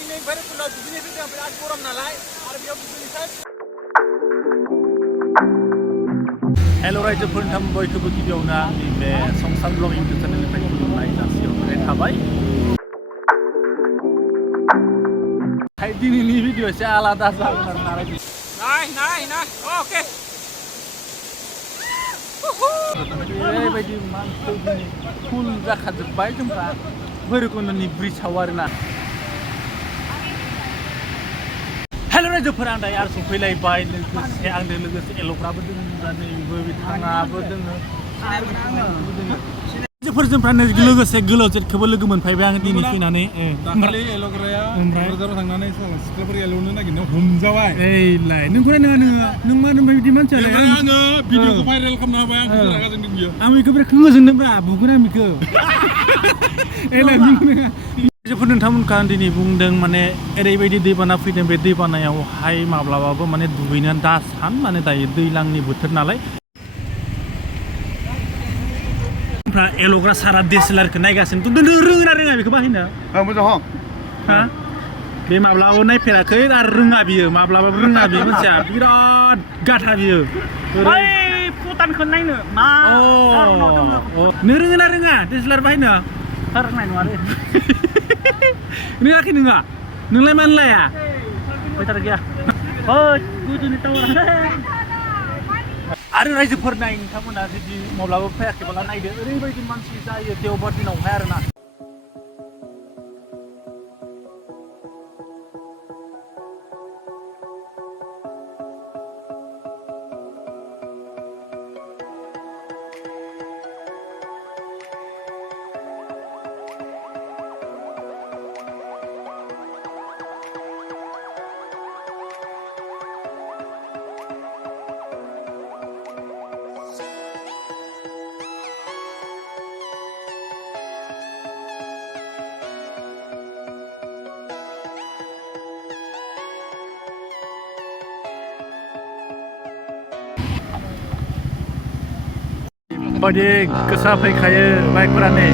दिनै भैरबकुन्दआव दुगैनो फैदों बिराद गरम नालाय आरो बेयाव दुगैनोसै हेल' रायजोफोर नोंथां बयखौबो गिबियावनो आंनि बे संसार ब्लग इउटिउब चेनेलनिफ्राय खुलुमनाय जासिहरनाय थाबाय दिनैनि भिडिअ एसे आलादा जागोन आरोना नाय अके ओरैबायदि मानसि दिनै फुल जाखाजोब्बाय जोंहा भैरबकुन्दनि ब्रिजआव आरोना हेल' रायजोफोर आं दायो आरो सफैलायबाय लोगोसे आंजों लोगोसे एल'ग्राबो दङ नैबो बिथाङाबो दङ रायजोफोरजों लोगोसे गोलाव जेटखौबो लोगो मोनफैबाय आं दिनै फैनानै दाखालि एल'ग्राया क'क्राझाराव थांनानै सिख्लाफोर एल'नो नागिरनायाव हमजाबाय एइलाय नोंखौलाय नङा नों मा होनबाय बिदि मानसियालाय आङो भिडिअखौ भाइरेल खालामना होबाय आं रागा जोंदों बियो आं बेखौ बिराद गोजोनदोंब्रा बुगोन आं बेखौ एइलाय रायजोफोर नोंथांमोनखौ आं दिनै बुंदों माने ओरैबायदि दैबाना फैदों बे दैबानायावहाय माब्लाबाबो माने दुगैनो दा सान माने दायो दैज्लांनि बोथोर नालाय एल'ग्रा सारा DSLR-खौ नायगासिनो रोङा बेखौ बाहायनो आं मोजां हा बे माब्लाबाबो नायफेराखै आरो रोङा बियो माब्लाबाबो रोङा बियो मानसिया बिराद गाथा बियो भुटानखौ नायनो मा नों रोङोना रोङा DSLR बाहायनो रोंनाय नङा रे रोङाखै नोङा नोंलाय मानो लाया फैथार गैया गोदोनि टावार आरो रायजोफोर नाय नोंथांमोना जुदि माब्लाबा फैयाखैब्ला नायदो ओरैबायदि मानसि जायो देवबार दिनावहाय आरोना बायदि गोसा फैखायो बाइकफोरा नै